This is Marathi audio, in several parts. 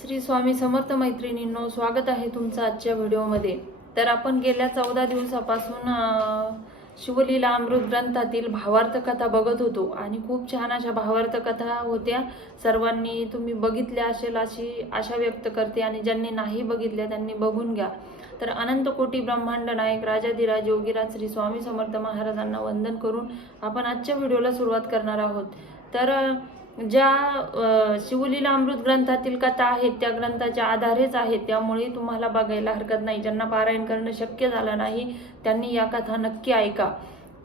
श्री स्वामी समर्थ मैत्रिणींनो स्वागत आहे तुमचं आजच्या व्हिडिओमध्ये. तर आपण गेल्या चौदा दिवसापासून शिवलीला अमृत ग्रंथातील भावार्थ कथा बघत होतो आणि खूप छान अशा भावार्थ कथा होत्या. सर्वांनी तुम्ही बघितल्या असेल अशी आशा व्यक्त करते आणि ज्यांनी नाही बघितल्या त्यांनी बघून घ्या. तर अनंत कोटी ब्रह्मांड नायक राजाधिराज योगीराज श्री स्वामी समर्थ महाराजांना वंदन करून आपण आजच्या व्हिडिओला सुरुवात करणार आहोत. तर ज्या शिवलीला अमृत ग्रंथातील कथा आहेत त्या ग्रंथाच्या आधारेच आहेत त्यामुळे तुम्हाला बघायला हरकत नाही. ज्यांना पारायण करणं शक्य झालं नाही त्यांनी या कथा नक्की ऐका.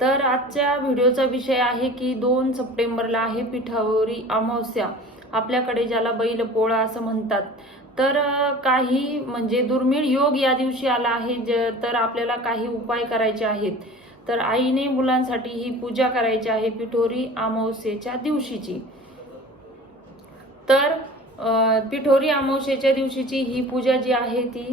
तर आजच्या व्हिडिओचा विषय आहे की दोन सप्टेंबरला आहे पिठावरी अमावस्या. आपल्याकडे ज्याला बैल पोळा असं म्हणतात. तर काही म्हणजे दुर्मिळ योग या दिवशी आला आहे ज तर आपल्याला काही उपाय करायचे आहेत. तर आईने मुलांसाठी ही पूजा करायची आहे पिठोरी अमावस्येच्या दिवशीची. तर पिठोरी अमावस्येच्या दिवशीची ही पूजा जी आहे ती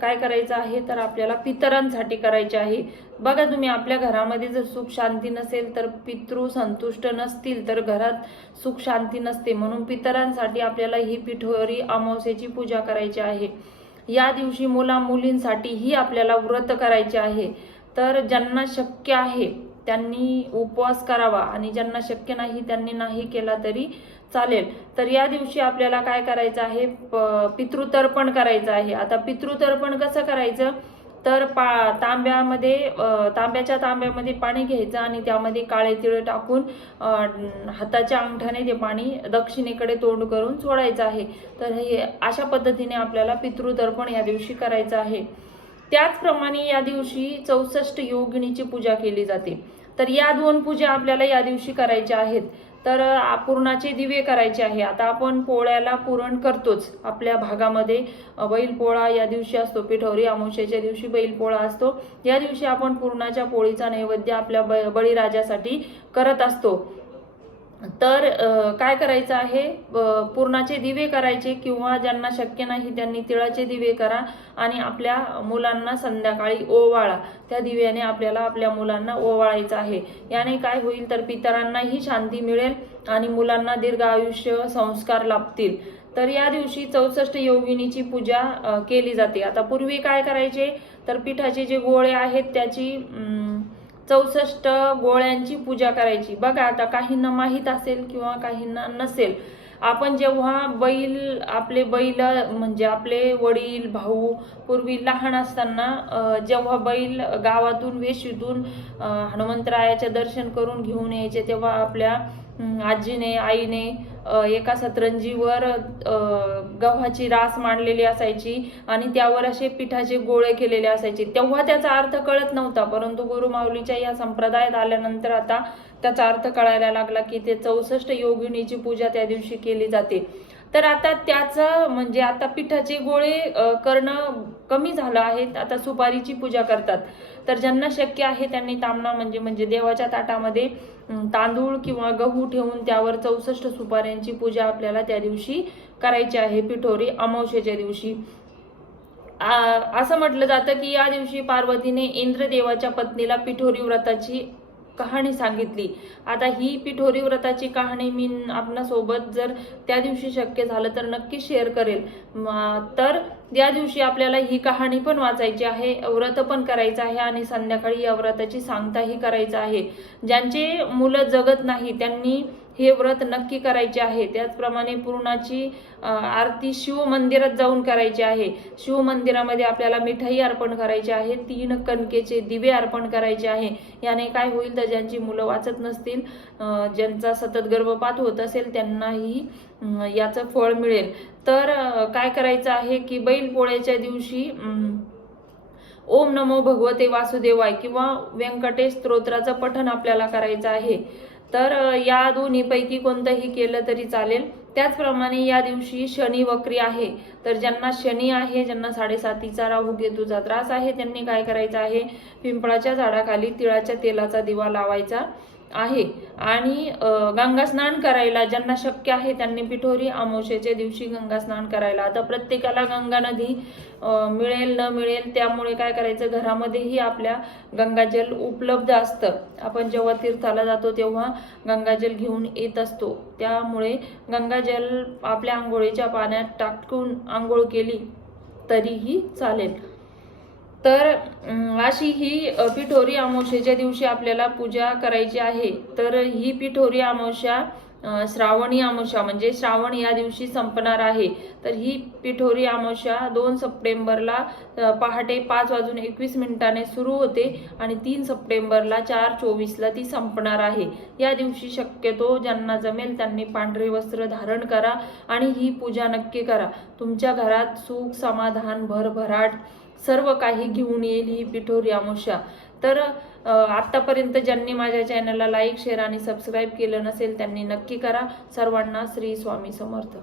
काय करायचं आहे? तर आपल्याला पितरांसाठी करायची आहे. बघा तुम्ही आपल्या घरामध्ये जर सुख शांती नसेल तर पितृ संतुष्ट नसतील तर घरात सुख शांती नसते. म्हणून पितरांसाठी आपल्याला ही पिठोरी अमावस्येची पूजा करायची आहे. या दिवशी मुला मुलींसाठीही आपल्याला व्रत करायचे आहे. तर ज्यांना शक्य आहे त्यांनी उपवास करावा आणि ज्यांना शक्य नाही त्यांनी नाही केला तरी चालेल. तर या दिवशी आपल्याला काय करायचं आहे? प- पितृतर्पण करायचं आहे. आता पितृतर्पण कसं करायचं? तर पा तांब्यामध्ये तांब्याच्या तांब्यामध्ये पाणी घ्यायचं आणि त्यामध्ये काळे तिळ टाकून हाताच्या अंगठ्याने ते पाणी दक्षिणेकडे तोंड करून सोडायचं आहे. तर हे अशा पद्धतीने आपल्याला पितृतर्पण या दिवशी करायचं आहे. त्याचप्रमाणे या दिवशी चौसष्ट योगिनीची पूजा केली जाते. तर या दोन पूजा आपल्याला या दिवशी करायच्या आहेत. तर पुरणाचे दिवे करायचे आहे. आता आपण पोळ्याला पुरण करतोच आपल्या भागामध्ये. बैलपोळा या दिवशी असतो पिठोरी अमावश्याच्या दिवशी बैलपोळा असतो. या दिवशी आपण पुरणाच्या पोळीचा नैवेद्य आपल्या ब- बळीराजासाठी करत असतो. तर काय करायचं आहे? पूर्णाचे पुरणाचे दिवे करायचे किंवा ज्यांना शक्य नाही त्यांनी तिळाचे दिवे करा आणि आपल्या मुलांना संध्याकाळी ओवाळा. त्या दिव्याने आपल्याला आपल्या मुलांना ओवाळायचं आहे. याने काय होईल तर पितरांनाही शांती मिळेल आणि मुलांना दीर्घ आयुष्य संस्कार लाभतील. तर या दिवशी चौसष्ट योगिनीची पूजा केली जाते. आता पूर्वी काय करायचे? तर पिठाचे जे गोळे आहेत त्याची चौसष्ट गोळ्यांची पूजा करायची. बघा आता काहींना माहीत असेल किंवा काहींना नसेल. आपण जेव्हा बैल आपले बैल म्हणजे आपले वडील भाऊ पूर्वी लहान असताना जेव्हा बैल गावातून वेशीतून हनुमंतरायाचे दर्शन करून घेऊन यायचे तेव्हा आपल्या आजीने आईने एका सतरंजीवर गव्हाची रास मांडलेली असायची आणि त्यावर असे पिठाचे गोळे केलेले असायचे. तेव्हा त्याचा अर्थ कळत नव्हता परंतु गुरुमाऊलीच्या या संप्रदायात आल्यानंतर आता त्याचा अर्थ कळायला लागला की ते चौसष्ट योगिनीची पूजा त्या दिवशी केली जाते. तर आता त्याचं म्हणजे आता पिठाचे गोळे करणं कमी झालं आहे आता सुपारीची पूजा करतात. तर ज्यांना शक्य आहे त्यांनी तांबणा म्हणजे म्हणजे देवाच्या ताटामध्ये तांदूळ किंवा गहू ठेवून त्यावर चौसष्ट सुपाऱ्यांची पूजा आपल्याला त्या दिवशी करायची आहे पिठोरी अमावशेच्या दिवशी. असं म्हटलं जातं की या दिवशी पार्वतीने इंद्रदेवाच्या पत्नीला पिठोरी व्रताची कहाणी सांगितली. आता ही पिठोरी व्रताची कहाणी मी आपणासोबत जर त्या दिवशी शक्य झालं तर नक्की शेअर करेल. तर त्या दिवशी आपल्याला ही कहाणी पण वाचायची आहे व्रत पण करायचं आहे आणि संध्याकाळी या व्रताची सांगताही करायचं आहे. ज्यांचे मुलं जगत नाही त्यांनी हे व्रत नक्की करायचे आहे. त्याचप्रमाणे पूर्णाची आरती शिवमंदिरात जाऊन करायची आहे. शिवमंदिरामध्ये आपल्याला मिठाई अर्पण करायची आहे. तीन कणकेचे दिवे अर्पण करायचे आहे. याने काय होईल तर ज्यांची मुलं वाचत नसतील ज्यांचा सतत गर्भपात होत असेल त्यांनाही याचं फळ मिळेल. तर काय करायचं आहे की बैल पोळ्याच्या दिवशी ओम नमो भगवते वासुदेवाय किंवा व्यंकटेश स्तोत्राचं पठण आपल्याला करायचं आहे. तर या दोन्हीपैकी कोणतंही केलं तरी चालेल. त्याचप्रमाणे या दिवशी शनी वक्री आहे. तर ज्यांना शनी आहे ज्यांना साडेसातीचा राहू केतूचा त्रास आहे त्यांनी काय करायचं आहे? पिंपळाच्या झाडाखाली तिळाच्या तेलाचा दिवा लावायचा. आहे. आणि गंगास्नान करायला ज्यांना शक्य आहे त्यांनी पिठोरी अमावशेच्या दिवशी गंगास्नान करायला. आता प्रत्येकाला गंगा नदी मिळेल न मिळेल त्यामुळे काय करायचं? घरामध्येही आपल्या गंगाजल उपलब्ध असतं. आपण जेव्हा तीर्थाला जातो तेव्हा गंगाजल घेऊन येत असतो. त्यामुळे गंगाजल आपल्या आंघोळीच्या पाण्यात टाकून आंघोळ केली तरीही चालेल. तर अशी ही पिठोरी अमावस्येच्या दिवशी आपल्याला पूजा करायची आहे. तर ही पिठोरी अमावस्या श्रावणी अमावस्या म्हणजे श्रावण या दिवशी संपणार आहे. तर ही पिठोरी अमावस्या दोन सप्टेंबरला पहाटे पाच वाजून एकवीस मिनिटाने सुरू होते आणि तीन सप्टेंबरला चार चोवीसला ती संपणार आहे. या दिवशी शक्यतो ज्यांना जमेल त्यांनी पांढरे वस्त्र धारण करा आणि ही पूजा नक्की करा. तुमच्या घरात सुख समाधान भरभराट सर्व काही घेऊन येईल ही पिठोरी अमावस्या तर आत्तापर्यंत ज्यांनी माझ्या चॅनलला लाईक शेअर आणि सबस्क्राईब केलं नसेल त्यांनी नक्की करा. सर्वांना श्री स्वामी समर्थ.